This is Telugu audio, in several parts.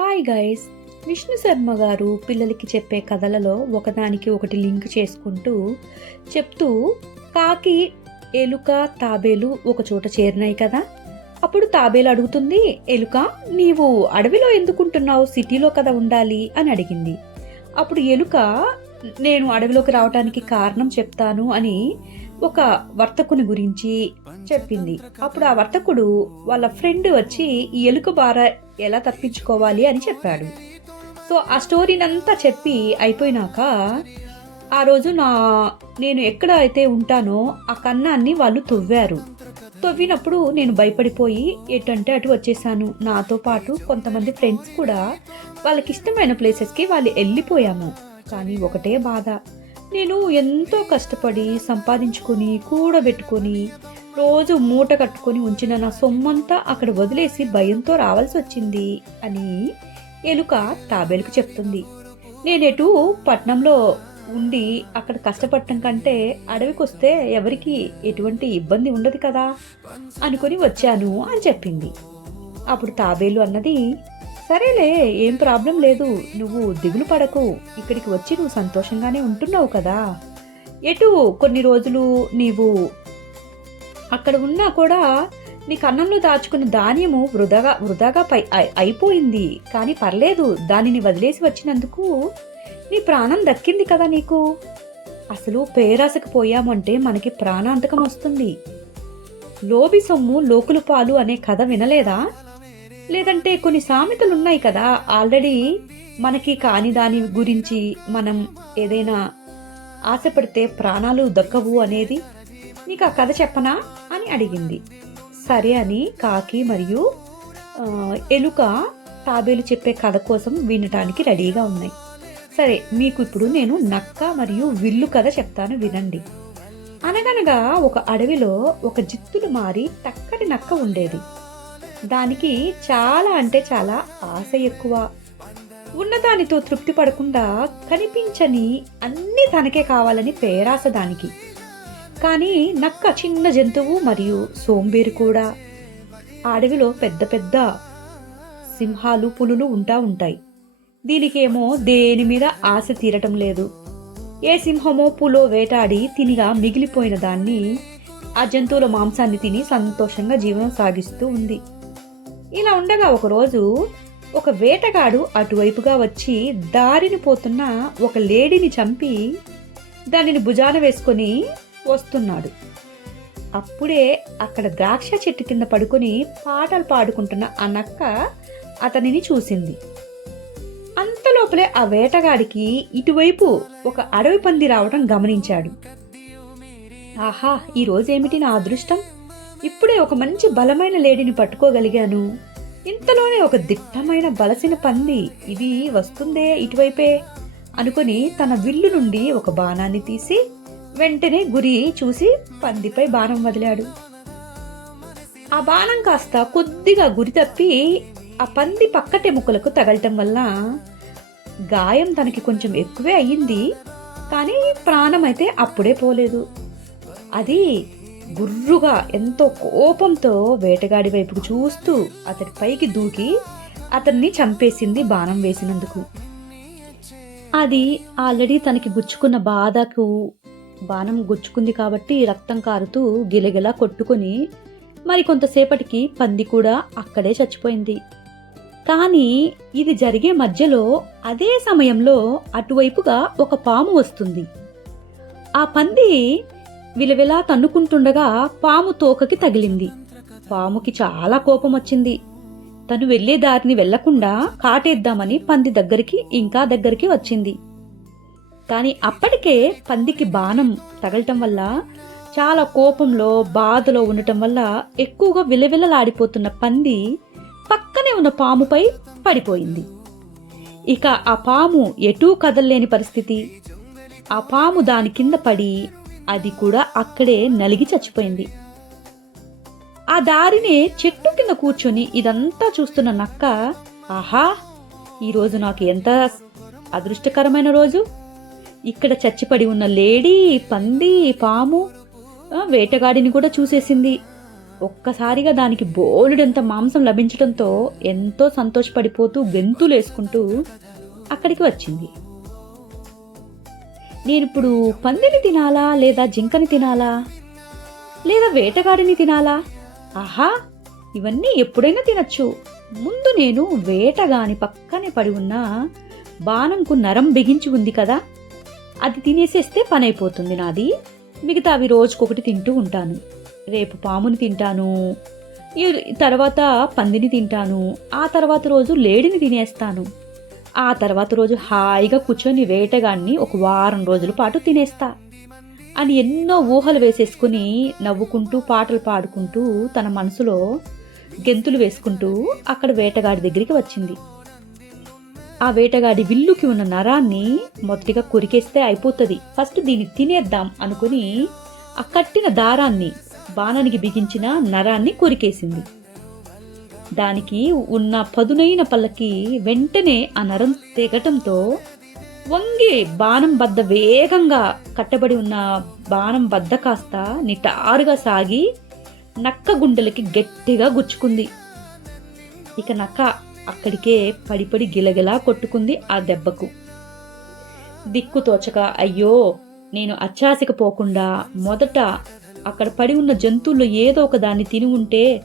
Hi guys. విష్ణు శర్మ గారు పిల్లలకి చెప్పే కథలలో ఒకదానికి ఒకటి లింక్ చేసుకుంటూ చెప్తూ కాకి ఎలుక తాబేలు ఒక చోట చేరినాయి కదా. అప్పుడు తాబేలు అడుగుతుంది ఎలుక నీవు అడవిలో ఎందుకుంటున్నావు? సిటీలో కదా ఉండాలి? అని అడిగింది. అప్పుడు ఎలుక నేను అడవిలోకి రావడానికి కారణం చెప్తాను అని ఒక వర్తకుని గురించి చెప్పింది. అప్పుడు ఆ వర్తకుడు వాళ్ళ ఫ్రెండ్ వచ్చి ఈ ఎలుక బార ఎలా తప్పించుకోవాలి అని చెప్పాడు. సో ఆ స్టోరీనంతా చెప్పి అయిపోయినాక ఆ రోజు నా నేను ఎక్కడ అయితే ఉంటానో ఆ కన్నాన్ని వాళ్ళు తవ్వారు. తవ్వినప్పుడు నేను భయపడిపోయి ఎటంటే అటు వచ్చేసాను. నాతో పాటు కొంతమంది ఫ్రెండ్స్ కూడా వాళ్ళకి ఇష్టమైన ప్లేసెస్కి వాళ్ళు వెళ్ళిపోయాము. కానీ ఒకటే బాధ నేను ఎంతో కష్టపడి సంపాదించుకొని కూడబెట్టుకొని రోజు మూట కట్టుకొని ఉంచిన నా సొమ్మంతా అక్కడ వదిలేసి భయంతో రావాల్సి వచ్చింది అని ఎలుక తాబేలుకు చెప్తుంది. నేనెటు పట్నంలో ఉండి అక్కడ కష్టపడటం కంటే అడవికి వస్తే ఎవరికి ఎటువంటి ఇబ్బంది ఉండదు కదా అనుకొని వచ్చాను అని చెప్పింది. అప్పుడు తాబేలు అన్నది సరేలే ఏం ప్రాబ్లం లేదు. నువ్వు దిగులు పడకు. ఇక్కడికి వచ్చి నువ్వు సంతోషంగానే ఉంటున్నావు కదా. ఎటు కొన్ని రోజులు నీవు అక్కడ ఉన్నా కూడా నీ కన్నంలో దాచుకున్న ధాన్యము వృధాగా వృధాగా పై అయి- అయిపోయింది. కానీ పర్లేదు దానిని వదిలేసి వచ్చినందుకు నీ ప్రాణం దక్కింది కదా నీకు. అసలు పేరాసకు పోయామంటే మనకి ప్రాణాంతకం వస్తుంది. లోబి సొమ్ము లోకులు పాలు అనే కథ వినలేదా? లేదంటే కొన్ని సామెతలు ఉన్నాయి కదా. ఆల్రెడీ మనకి కాని దాని గురించి మనం ఏదైనా ఆశపడితే ప్రాణాలు దక్కవు అనేది నీకు ఆ కథ చెప్పనా అని అడిగింది. సరే అని కాకి మరియు ఎలుక తాబేలు చెప్పే కథ కోసం వినటానికి రెడీగా ఉన్నాయి. సరే మీకు ఇప్పుడు నేను నక్క మరియు విల్లు కథ చెప్తాను వినండి. అనగనగా ఒక అడవిలో ఒక జిత్తులు మారి టక్కటి నక్క ఉండేది. దానికి చాలా అంటే చాలా ఆశ ఎక్కువ. ఉన్నదానితో తృప్తి పడకుండా కనిపించని అన్నీ తనకే కావాలని పేరాస దానికి. కానీ నక్క చిన్న జంతువు మరియు సోంబేరు కూడా. అడవిలో పెద్ద పెద్ద సింహాలు పులులు ఉంటా ఉంటాయి. దీనికేమో దేని మీద ఆశ తీరటం లేదు. ఏ సింహమో పులో వేటాడి తినిగా మిగిలిపోయిన దాన్ని ఆ జంతువుల మాంసాన్ని తిని సంతోషంగా జీవనం సాగిస్తూ ఉంది. ఇలా ఉండగా ఒకరోజు ఒక వేటగాడు అటువైపుగా వచ్చి దారిని పోతున్న ఒక లేడీని చంపి దానిని భుజాన వేసుకొని వస్తున్నాడు. అప్పుడే అక్కడ ద్రాక్ష చెట్టు కింద పడుకొని పాటలు పాడుకుంటున్న ఆ నక్క అతనిని చూసింది. అంతలోపలే ఆ వేటగాడికి ఇటువైపు ఒక అడవి పంది రావటం గమనించాడు. ఆహా ఈ నా అదృష్టం? ఇప్పుడే ఒక మంచి బలమైన లేడీని పట్టుకోగలిగాను. ఇంతలోనే ఒక దిట్టమైన బలసిన పంది ఇది వస్తుందే ఇటువైపే అనుకొని తన విల్లు నుండి ఒక బాణాన్ని తీసి వెంటనే గురి చూసి పందిపై బాణం వదిలాడు. ఆ బాణం కాస్త కొద్దిగా గురి తప్పి ఆ పంది పక్కటెముకలకు తగలటం వల్ల గాయం తనకి కొంచెం ఎక్కువే అయ్యింది కానీ ప్రాణం అయితే అప్పుడే పోలేదు. అది గుర్రుగా ఎంతో కోపంతో వేటగాడి వైపుకు చూస్తూ అతడి పైకి దూకి అతన్ని చంపేసింది బాణం వేసినందుకు. అది ఆల్రెడీ తనకి గుచ్చుకున్న బాధకు బాణం గుచ్చుకుంది కాబట్టి రక్తం కారుతూ గిలగిలా కొట్టుకొని మరి కొంతసేపటికి పంది కూడా అక్కడే చచ్చిపోయింది. కానీ ఇది జరిగే మధ్యలో అదే సమయంలో అటువైపుగా ఒక పాము వస్తుంది. ఆ పంది విలవిలా తన్నుకుంటుండగా పాము తోకకి తగిలింది. పాముకి చాలా కోపం వచ్చింది. తను వెళ్ళే దారిని వెళ్ళకుండా కాటేద్దామని పంది దగ్గరికి ఇంకా దగ్గరికి వచ్చింది. కానీ అప్పటికే పందికి బాణం తగలటం వల్ల చాలా కోపంలో బాధలో ఉండటం వల్ల ఎక్కువగా విలవిలలాడిపోతున్న పంది పక్కనే ఉన్న పాముపై పడిపోయింది. ఇక ఆ పాము ఎటూ కదలలేని పరిస్థితి. ఆ పాము దాని కింద పడి అది కూడా అక్కడే నలిగి చచ్చిపోయింది. ఆ దారినే చెట్టు కింద కూర్చొని ఇదంతా చూస్తున్న నక్క ఆహా ఈరోజు నాకు ఎంత అదృష్టకరమైన రోజు. ఇక్కడ చచ్చిపడి ఉన్న లేడీ పంది పాము వేటగాడిని కూడా చూసేసింది. ఒక్కసారిగా దానికి బోలెడంత మాంసం లభించడంతో ఎంతో సంతోషపడిపోతూ గెంతులేసుకుంటూ అక్కడికి వచ్చింది. నేనిప్పుడు పందిని తినాలా లేదా జింకని తినాలా? లేదా వేటగాడిని తినాలా? ఆహా! ఇవన్నీ ఎప్పుడైనా తినచ్చు. ముందు నేను వేటగాని పక్కనే పడి ఉన్న బాణంకు నరం బిగించి ఉంది కదా అది తినేసేస్తే పని అయిపోతుంది నాది. మిగతా అవి రోజుకొకటి తింటూ ఉంటాను. రేపు పాముని తింటాను. ఈ తర్వాత పందిని తింటాను. ఆ తర్వాత రోజు లేడిని తినేస్తాను. ఆ తర్వాత రోజు హాయిగా కూర్చొని వేటగాన్ని ఒక వారం రోజుల పాటు తినేస్తా. అని ఎన్నో ఊహలు వేసేసుకుని నవ్వుకుంటూ పాటలు పాడుకుంటూ తన మనసులో గెంతులు వేసుకుంటూ అక్కడ వేటగాడి దగ్గరికి వచ్చింది. ఆ వేటగాడి విల్లుకి ఉన్న నరాన్ని మొదటిగా కొరికేస్తే అయిపోతుంది. ఫస్ట్ దీన్ని తినేద్దాం అనుకుని ఆ కట్టిన దారాన్ని బాణానికి బిగించిన నరాన్ని కొరికేసింది. దానికి ఉన్న పదునైన పల్లకి వెంటనే ఆ నరం తెగటంతో వంగి బాణం బద్ద వేగంగా కట్టబడి ఉన్న బాణం బద్ద కాస్త నిటారుగా సాగి నక్క గుండెలకి గట్టిగా గుచ్చుకుంది. ఇక నక్క అక్కడికే పడిపడి గిలగిలా కొట్టుకుంది ఆ దెబ్బకు. దిక్కు తోచక అయ్యో నేను అచ్చాసిక పోకుండా మొదట అక్కడ పడి ఉన్న జంతువుల్లో ఏదో ఒక దాన్ని తిని ఉంటే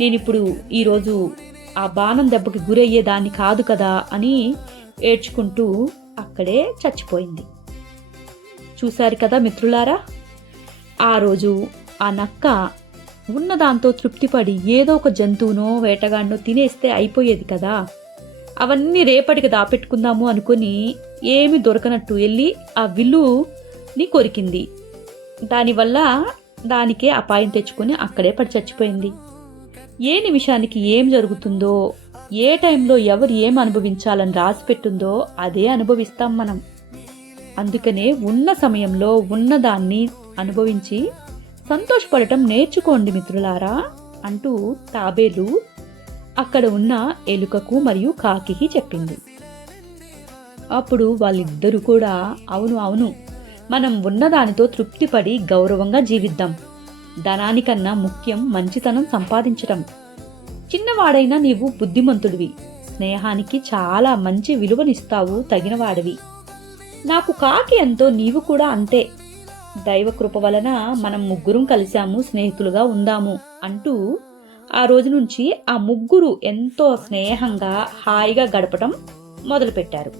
నేను ఇప్పుడు ఈరోజు ఆ బాణం దెబ్బకి గురయ్యేదాన్ని కాదు కదా అని ఏడ్చుకుంటూ అక్కడే చచ్చిపోయింది. చూశారు కదా మిత్రులారా? ఆ రోజు ఆ నక్క ఉన్నదాంతో తృప్తిపడి ఏదో ఒక జంతువునో వేటగాడినో తినేస్తే అయిపోయేది కదా. అవన్నీ రేపటికి దాపెట్టుకుందాము అనుకుని ఏమి దొరకనట్టు వెళ్ళి ఆ విల్లుని కొరికింది. దానివల్ల దానికే అపాయం తెచ్చుకొని అక్కడే పడి చచ్చిపోయింది. ఏ నిమిషానికి ఏం జరుగుతుందో ఏ టైంలో ఎవరు ఏం అనుభవించాలని రాసి పెట్టుందో అదే అనుభవిస్తాం మనం. అందుకనే ఉన్న సమయంలో ఉన్నదాన్ని అనుభవించి సంతోషపడటం నేర్చుకోండి మిత్రులారా అంటూ తాబేలు అక్కడ ఉన్న ఎలుకకు మరియు కాకికి చెప్పింది. అప్పుడు వాళ్ళిద్దరూ కూడా అవును అవును మనం ఉన్నదానితో తృప్తిపడి గౌరవంగా జీవిద్దాం. ధనానికన్నా ముఖ్యం మంచితనం సంపాదించటం. చిన్నవాడైనా నీవు బుద్ధిమంతుడివి. స్నేహానికి చాలా మంచి విలువనిస్తావు తగినవాడివి. నాకు కాకి ఎంతో నీవు కూడా అంతే. దైవకృప వలన మనం ముగ్గురం కలిశాము స్నేహితులుగా ఉందాము అంటూ ఆ రోజు నుంచి ఆ ముగ్గురు ఎంతో స్నేహంగా హాయిగా గడపటం మొదలుపెట్టారు.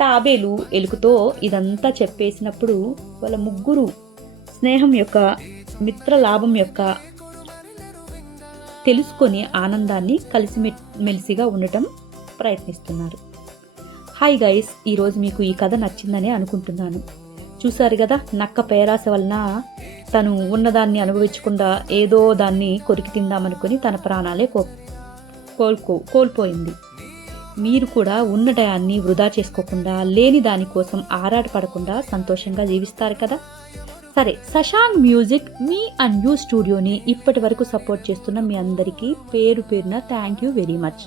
తాబేలు ఎలుకతో ఇదంతా చెప్పేసినప్పుడు వాళ్ళ ముగ్గురు స్నేహం యొక్క మిత్ర లాభం యొక్క తెలుసుకొని ఆనందాన్ని కలిసి మెలిసిగా ఉండటం ప్రయత్నిస్తున్నారు. హాయ్ గైస్ ఈరోజు మీకు ఈ కథ నచ్చిందని అనుకుంటున్నాను. చూశారు కదా నక్క పేరాస వలన తను ఉన్నదాన్ని అనుభవించకుండా ఏదో దాన్ని కొరికి తిందామనుకుని తన ప్రాణాలే కో కోల్కో కోల్పోయింది. మీరు కూడా ఉన్న టయాన్ని వృధా చేసుకోకుండా లేని దానికోసం ఆరాటపడకుండా సంతోషంగా జీవిస్తారు కదా. సరే Shashank music me and you స్టూడియోని ఇప్పటి వరకు సపోర్ట్ చేస్తున్న మీ అందరికీ పేరు పేరున thank you very much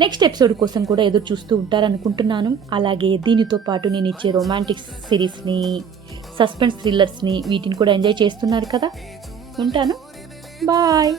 next episode కోసం కూడా ఎదురు చూస్తూ ఉంటారనుకుంటున్నాను. అలాగే దీనితో పాటు నేను ఇచ్చే రొమాంటిక్ సిరీస్ని సస్పెన్స్ థ్రిల్లర్స్ని వీటిని కూడా ఎంజాయ్ చేస్తున్నారు కదా. ఉంటాను. బాయ్